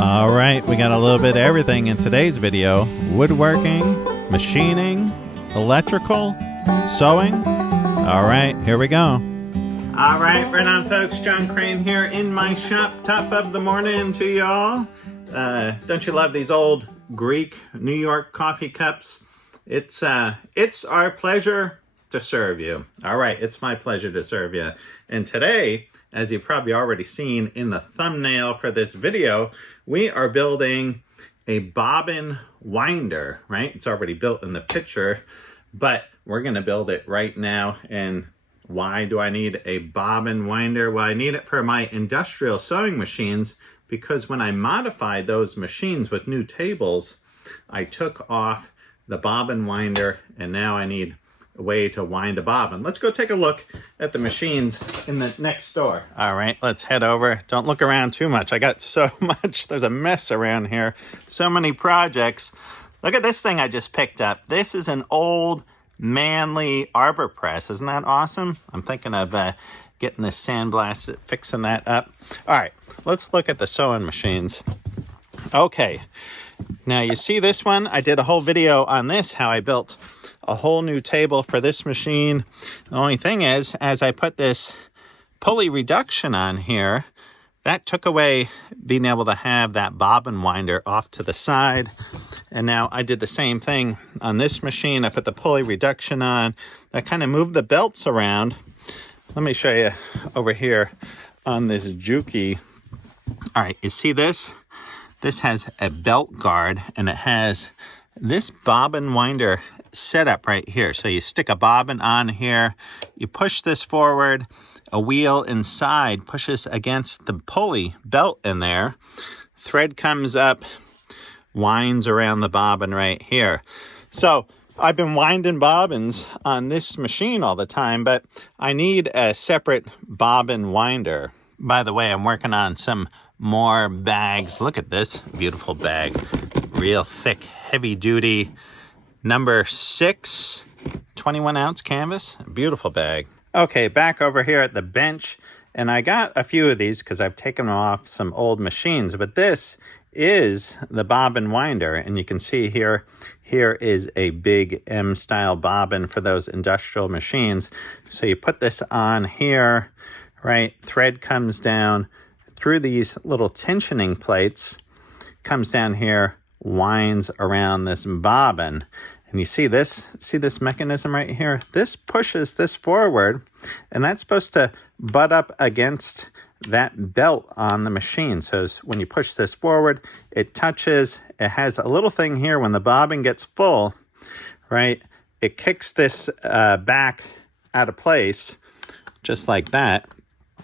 All right, we got a little bit of everything in today's video. Woodworking, machining, electrical, sewing. All right, here we go. All right, right on folks, John Crane here in my shop. Top of the morning to y'all. Don't you love these old Greek New York coffee cups? It's our pleasure to serve you. All right, it's my pleasure to serve you. And today, as you've probably already seen in the thumbnail for this video, we are building a bobbin winder, right? It's already built in the picture, but we're gonna build it right now. And why do I need a bobbin winder? Well, I need it for my industrial sewing machines because when I modified those machines with new tables, I took off the bobbin winder and now I need a way to wind a bobbin. Let's go take a look at the machines in the next store. All right, let's head over. Don't look around too much. I got so much, there's a mess around here. So many projects. Look at this thing I just picked up. This is an old Manly arbor press. Isn't that awesome? I'm thinking of getting this sandblasted, fixing that up. All right, let's look at the sewing machines. Okay, now you see this one? I did a whole video on this, how I built a whole new table for this machine. The only thing is, as I put this pulley reduction on here, that took away being able to have that bobbin winder off to the side. And now I did the same thing on this machine. I put the pulley reduction on. I kind of moved the belts around. Let me show you over here on this Juki. All right, you see this? This has a belt guard and it has this bobbin winder setup right here. So you stick a bobbin on here, you push this forward, a wheel inside pushes against the pulley belt in there, thread comes up, winds around the bobbin right here. So I've been winding bobbins on this machine all the time, but I need a separate bobbin winder. By the way, I'm working on some more bags. Look at this beautiful bag. Real thick, heavy duty, number 6, 21 ounce canvas. Beautiful bag. Okay, back over here at the bench. And I got a few of these because I've taken them off some old machines, but this is the bobbin winder. And you can see here is a big M-style bobbin for those industrial machines. So you put this on here, right? Thread comes down through these little tensioning plates, comes down here, winds around this bobbin. And you see this mechanism right here? This pushes this forward, and that's supposed to butt up against that belt on the machine. So when you push this forward, it touches. It has a little thing here when the bobbin gets full, right? It kicks this back out of place, just like that.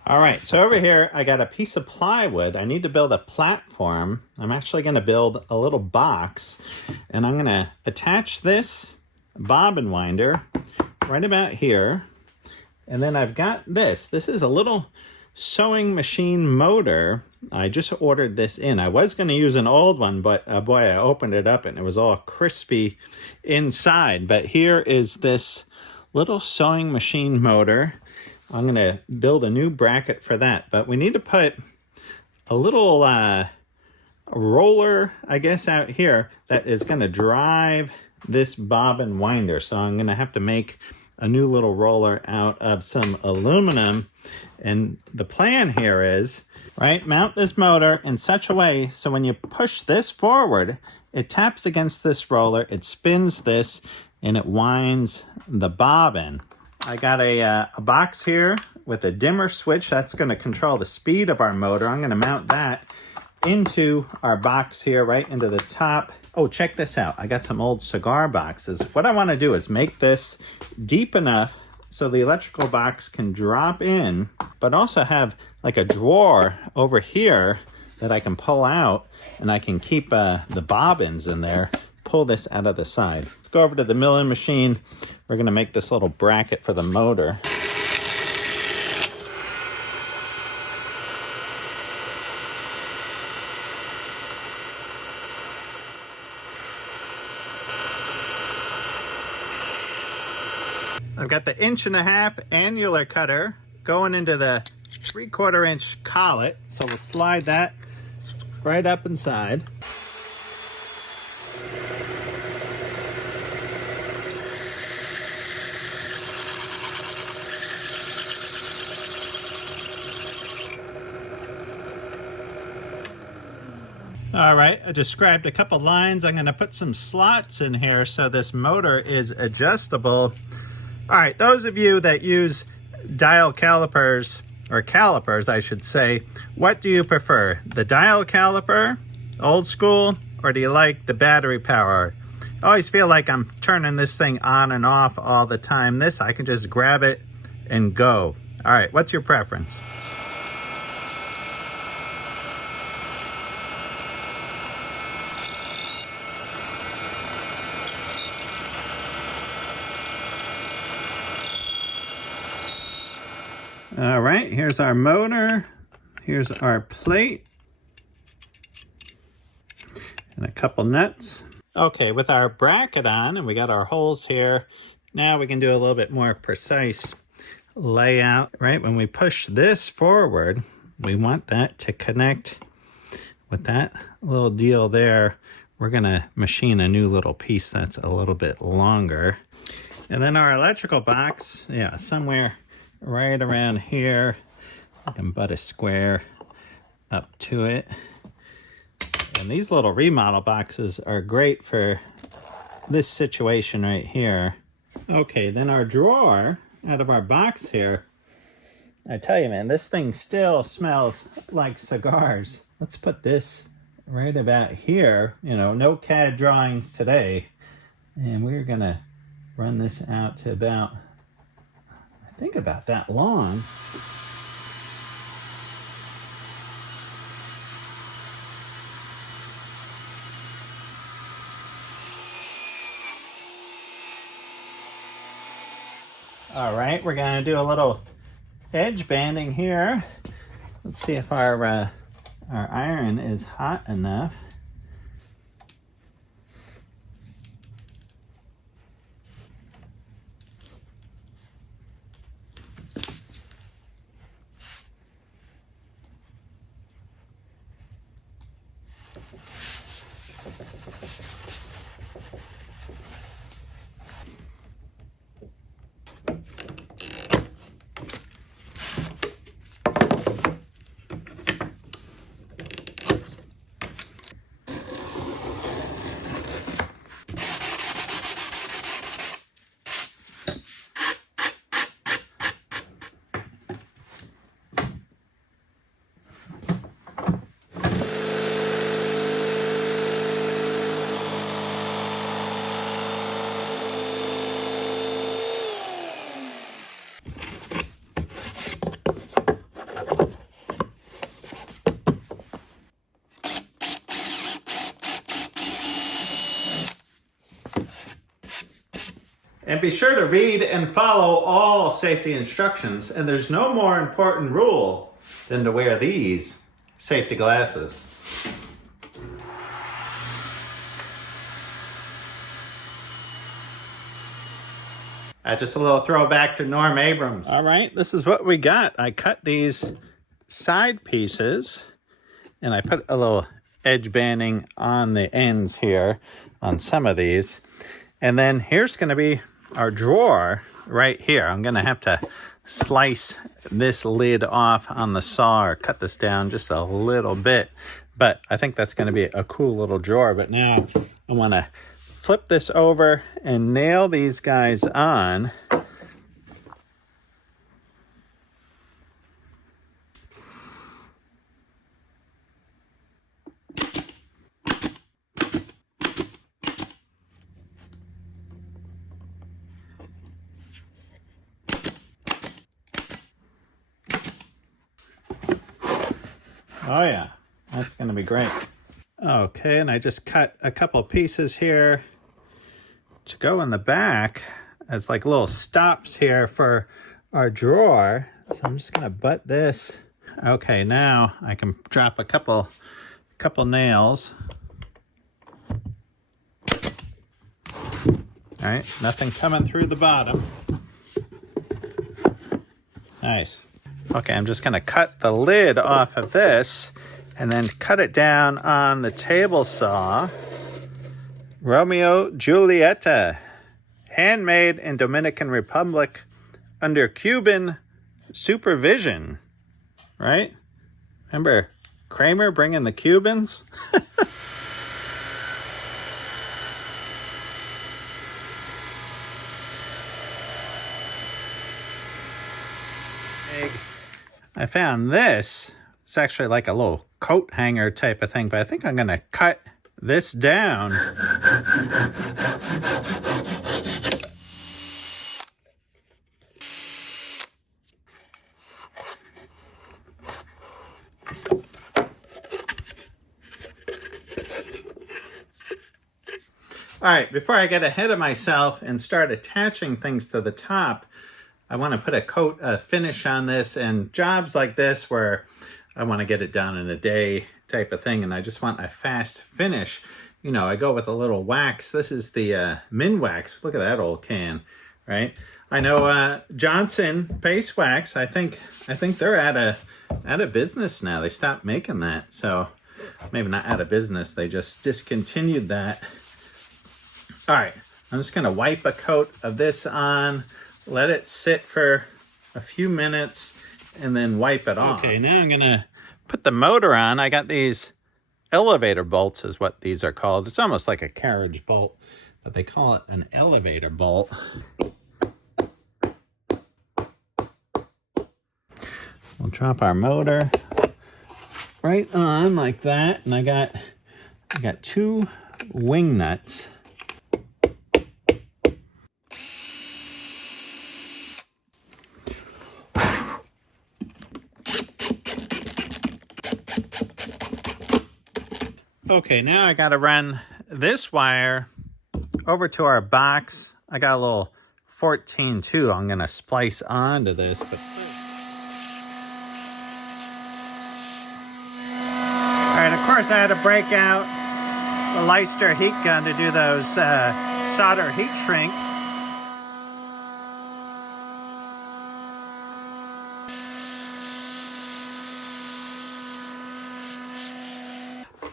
All right, so over here, I got a piece of plywood. I need to build a platform. I'm actually gonna build a little box, and I'm gonna attach this bobbin winder right about here. And then I've got this. This is a little sewing machine motor. I just ordered this in. I was gonna use an old one, but boy, I opened it up and it was all crispy inside. But here is this little sewing machine motor. I'm going to build a new bracket for that, but we need to put a little roller, I guess, out here that is going to drive this bobbin winder. So I'm going to have to make a new little roller out of some aluminum. And the plan here is, right, mount this motor in such a way so when you push this forward, it taps against this roller, it spins this, and it winds the bobbin. I got a box here with a dimmer switch. That's going to control the speed of our motor. I'm going to mount that into our box here, right into the top. Oh, check this out. I got some old cigar boxes. What I want to do is make this deep enough so the electrical box can drop in, but also have like a drawer over here that I can pull out, and I can keep the bobbins in there, pull this out of the side. Let's go over to the milling machine. We're going to make this little bracket for the motor. I've got the 1.5" annular cutter going into the 3/4 inch collet. So we'll slide that right up inside. All right, I just scribed a couple lines. I'm gonna put some slots in here so this motor is adjustable. All right, those of you that use dial calipers, or calipers I should say, what do you prefer? The dial caliper, old school, or do you like the battery power? I always feel like I'm turning this thing on and off all the time. This, I can just grab it and go. All right, what's your preference? All right, here's our motor. Here's our plate. And a couple nuts. Okay, with our bracket on, and we got our holes here, now we can do a little bit more precise layout, right? When we push this forward, we want that to connect with that little deal there. We're gonna machine a new little piece that's a little bit longer. And then our electrical box, yeah, somewhere right around here. I can butt a square up to it. And these little remodel boxes are great for this situation right here. Okay, then our drawer out of our box here. I tell you, man, this thing still smells like cigars. Let's put this right about here. You know, no CAD drawings today. And we're gonna run this out to about, I think about that long. All right, we're gonna do a little edge banding here. Let's see if our iron is hot enough. And be sure to read and follow all safety instructions. And there's no more important rule than to wear these safety glasses. Just a little throwback to Norm Abrams. All right, this is what we got. I cut these side pieces and I put a little edge banding on the ends here on some of these. And then here's gonna be our drawer right here. I'm gonna have to slice this lid off on the saw or cut this down just a little bit, but I think that's gonna be a cool little drawer. But now I wanna flip this over and nail these guys on. Oh yeah, that's gonna be great. Okay, and I just cut a couple pieces here to go in the back as like little stops here for our drawer. So I'm just gonna butt this. Okay, now I can drop a couple nails. All right, nothing coming through the bottom. Nice. Okay, I'm just gonna cut the lid off of this and then cut it down on the table saw. Romeo Julieta, handmade in Dominican Republic under Cuban supervision, right? Remember Kramer bringing the Cubans? I found this. It's actually like a little coat hanger type of thing, but I think I'm gonna cut this down. All right, before I get ahead of myself and start attaching things to the top, I want to put a coat, a finish on this, and jobs like this where I want to get it done in a day type of thing, and I just want a fast finish. You know, I go with a little wax. This is the Min Wax. Look at that old can, right? I know Johnson Paste Wax. I think they're out of business now. They stopped making that, so maybe not out of business. They just discontinued that. All right, I'm just gonna wipe a coat of this on. Let it sit for a few minutes and then wipe it off. Okay, now I'm gonna put the motor on. I got these elevator bolts is what these are called. It's almost like a carriage bolt, but they call it an elevator bolt. We'll drop our motor right on like that. And I got 2 wing nuts. Okay, now I got to run this wire over to our box. I got a little 14-2 I'm going to splice onto this. But... All right, of course I had to break out the Leister heat gun to do those solder heat shrink.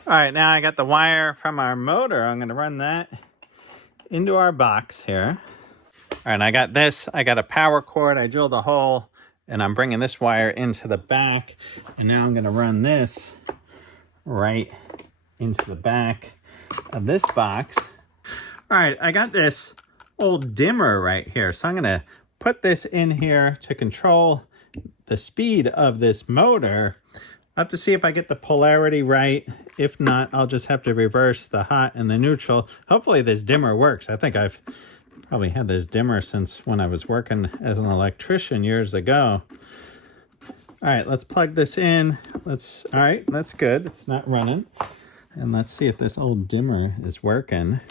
All right, now I got the wire from our motor. I'm going to run that into our box here. All right, and I got this. I got a power cord. I drilled a hole, and I'm bringing this wire into the back. And now I'm going to run this right into the back of this box. All right, I got this old dimmer right here. So I'm going to put this in here to control the speed of this motor. I have to see if I get the polarity right. If not, I'll just have to reverse the hot and the neutral. Hopefully this dimmer works. I think I've probably had this dimmer since when I was working as an electrician years ago. All right, let's plug this in. All right, that's good. It's not running. And let's see if this old dimmer is working.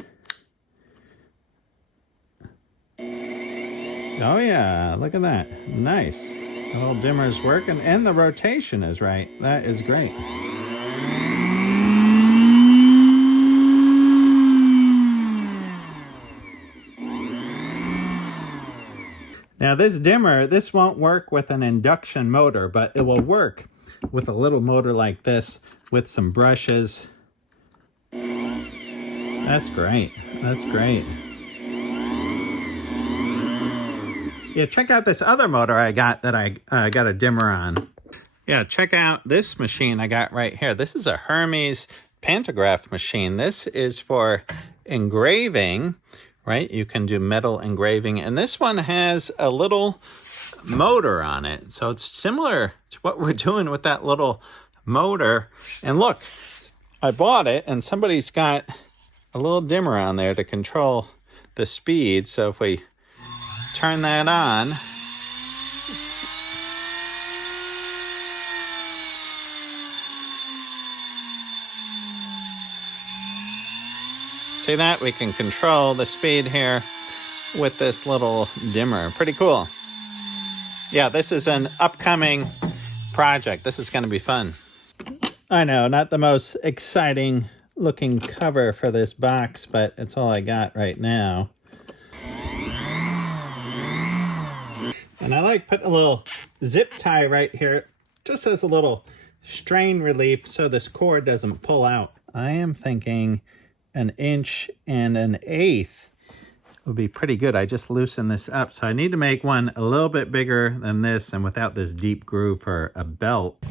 Oh yeah, look at that. Nice. The little dimmer is working and the rotation is right. That is great. Now this dimmer, this won't work with an induction motor, but it will work with a little motor like this with some brushes. That's great. That's great. Yeah, check out this other motor I got that I got a dimmer on. Yeah, check out this machine I got right here. This is a Hermes pantograph machine. This is for engraving, right? You can do metal engraving. And this one has a little motor on it. So it's similar to what we're doing with that little motor. And look, I bought it and somebody's got a little dimmer on there to control the speed. So if we turn that on, see that? We can control the speed here with this little dimmer. Pretty cool. Yeah, this is an upcoming project. This is going to be fun. I know, not the most exciting looking cover for this box, but it's all I got right now. And I like putting a little zip tie right here, just as a little strain relief so this cord doesn't pull out. I am thinking 1 1/8 would be pretty good. I just loosened this up, so I need to make one a little bit bigger than this and without this deep groove for a belt.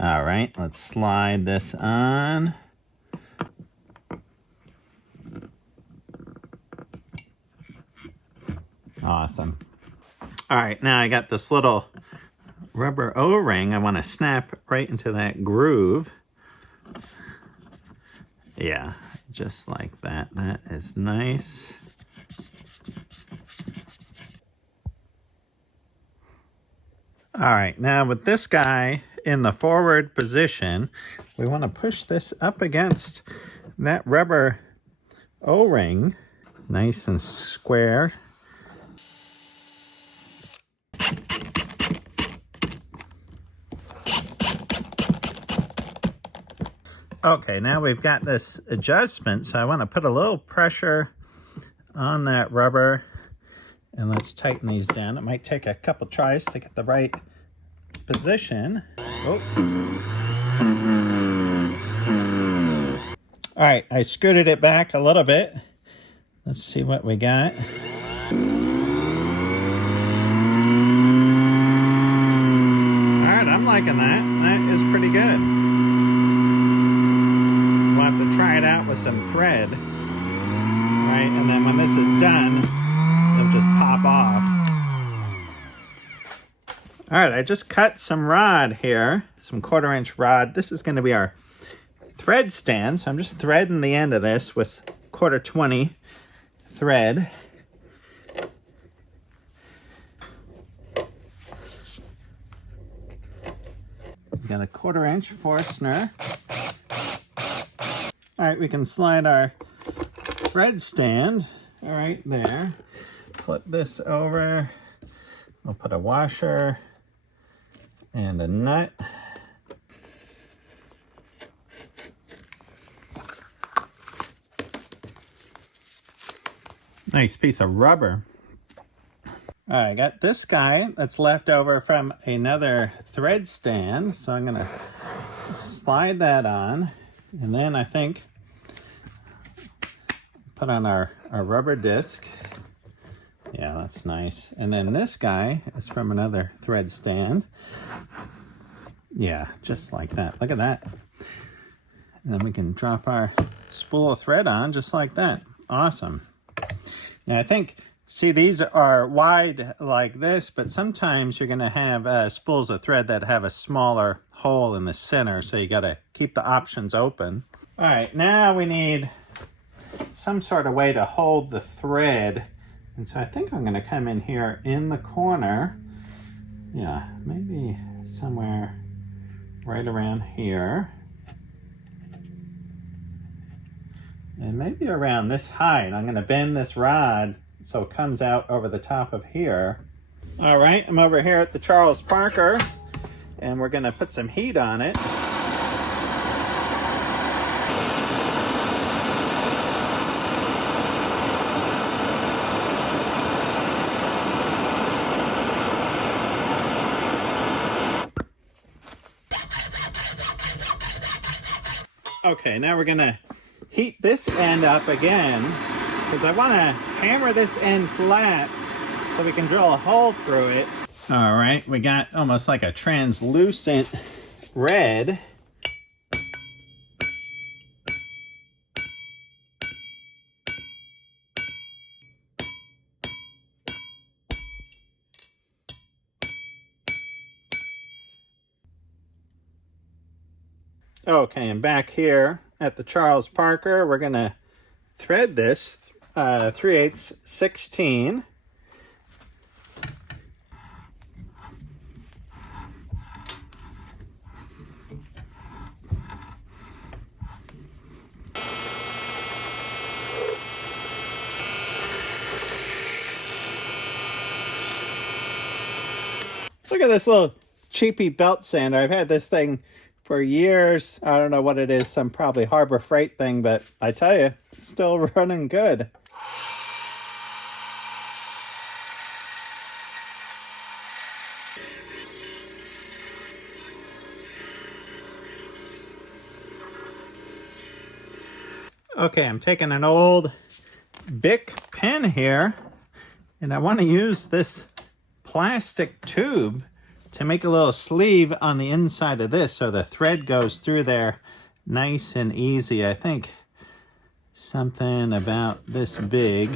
All right, let's slide this on. Awesome. All right, now I got this little rubber O-ring. I want to snap right into that groove. Yeah, just like that. That is nice. All right, now with this guy in the forward position, we want to push this up against that rubber O-ring, nice and square. Okay, now we've got this adjustment, so I want to put a little pressure on that rubber, and let's tighten these down. It might take a couple tries to get the right position. Oh. All right, I scooted it back a little bit. Let's see what we got. All right, I'm liking that. That is pretty good. We'll have to try it out with some thread. All right, and then when this is done, it'll just pop off. All right, I just cut some rod here, some 1/4-inch rod. This is going to be our thread stand, so I'm just threading the end of this with 1/4-20 thread. We've got a 1/4-inch Forstner. All right, we can slide our thread stand right there. Flip this over. We'll put a washer and a nut. Nice piece of rubber. All right, I got this guy that's left over from another thread stand. So I'm gonna slide that on. And then I think put on our rubber disc. Yeah, that's nice. And then this guy is from another thread stand. Yeah, just like that. Look at that. And then we can drop our spool of thread on just like that. Awesome. Now I think, see, these are wide like this, but sometimes you're going to have spools of thread that have a smaller hole in the center, so you got to keep the options open. All right, now we need some sort of way to hold the thread. And so I think I'm going to come in here in the corner. Yeah, maybe somewhere right around here. And maybe around this height. I'm going to bend this rod so it comes out over the top of here. All right, I'm over here at the Charles Parker, and we're going to put some heat on it. Okay, now we're going to heat this end up again, because I want to hammer this end flat so we can drill a hole through it. All right, we got almost like a translucent red. Okay, and back here at the Charles Parker, we're going to thread this 3/8 16. Look at this little cheapy belt sander. I've had this thing for years. I don't know what it is, some probably Harbor Freight thing, but I tell you, it's still running good. Okay, I'm taking an old Bic pen here, and I want to use this plastic tube to make a little sleeve on the inside of this so the thread goes through there nice and easy. I think something about this big.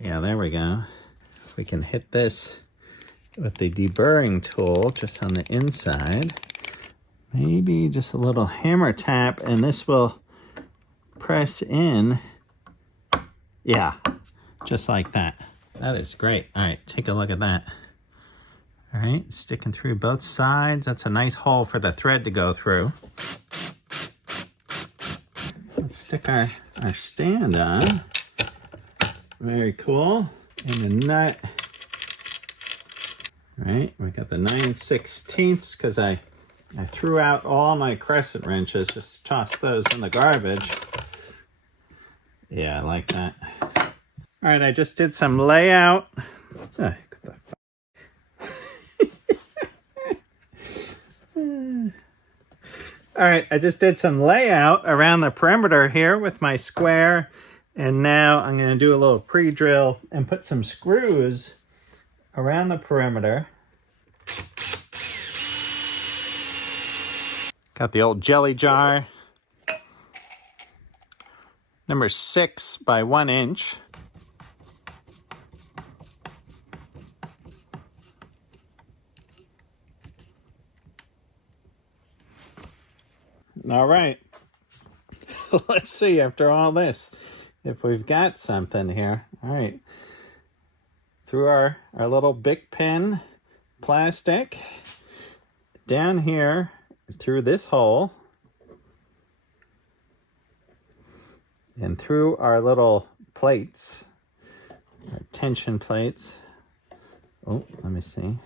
Yeah, there we go. We can hit this with the deburring tool just on the inside. Maybe just a little hammer tap, and this will press in. Yeah, just like that. That is great. All right, take a look at that. All right, sticking through both sides. That's a nice hole for the thread to go through. Let's stick our stand on. Very cool. And the nut. All right, we got the 9/16 because I threw out all my crescent wrenches. Just toss those in the garbage. Yeah, I like that. All right, I just did some layout. All right, I just did some layout around the perimeter here with my square, and now I'm going to do a little pre-drill and put some screws around the perimeter. Got the old jelly jar, number 6 by 1 inch. All right, let's see after all this if we've got something here. All right, through our little Bic pen plastic, down here through this hole, and through our little plates, our tension plates. Oh, let me see.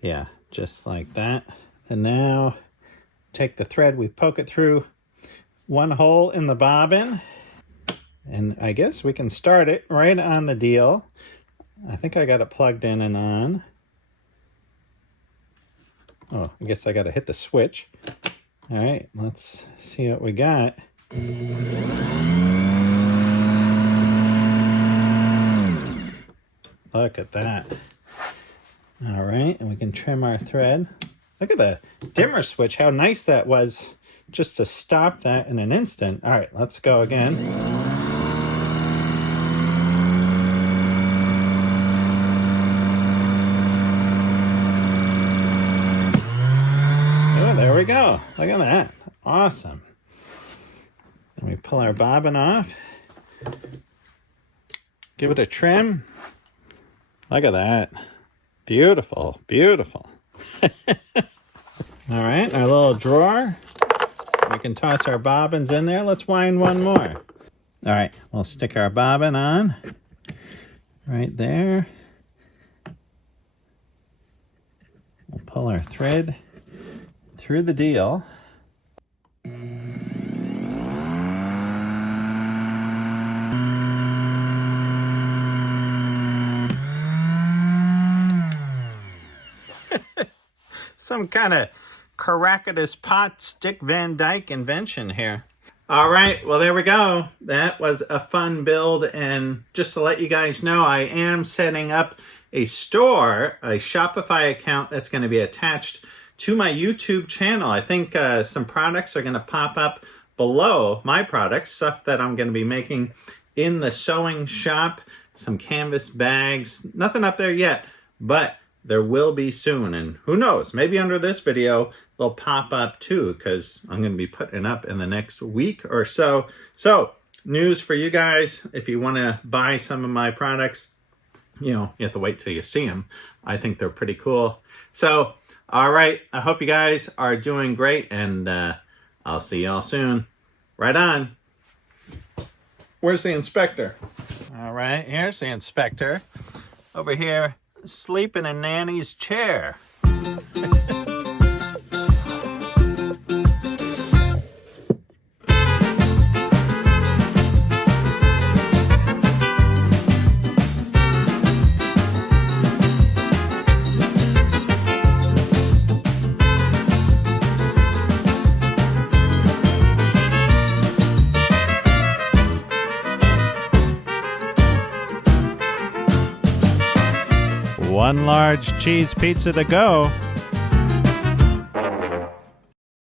Yeah, just like that. And now take the thread, we poke it through one hole in the bobbin, and I guess we can start it right on the deal. I think I got it plugged in and on. Oh, I guess I got to hit the switch. All right, let's see what we got. Look at that. All right, and we can trim our thread. Look at the dimmer switch, how nice that was just to stop that in an instant. All right, let's go again. Oh, there we go. Look at that. Awesome. And we pull our bobbin off. Give it a trim. Look at that. Beautiful, beautiful. All right, our little drawer. We can toss our bobbins in there. Let's wind one more. All right, we'll stick our bobbin on right there. We'll pull our thread through the deal. Some kind of Caractacus pot Stick Van Dyke invention here. All right, well, there we go. That was a fun build, and just to let you guys know, I am setting up a store, a Shopify account that's going to be attached to my YouTube channel. I think some products are going to pop up below my products, stuff that I'm going to be making in the sewing shop, some canvas bags, nothing up there yet, but there will be soon, and who knows, maybe under this video they'll pop up too, because I'm going to be putting up in the next week or so. So, news for you guys, if you want to buy some of my products, you know, you have to wait till you see them. I think they're pretty cool. So, all right, I hope you guys are doing great, and I'll see y'all soon. Right on. Where's the inspector? All right, here's the inspector. Over here, sleeping in Nanny's chair. One large cheese pizza to go.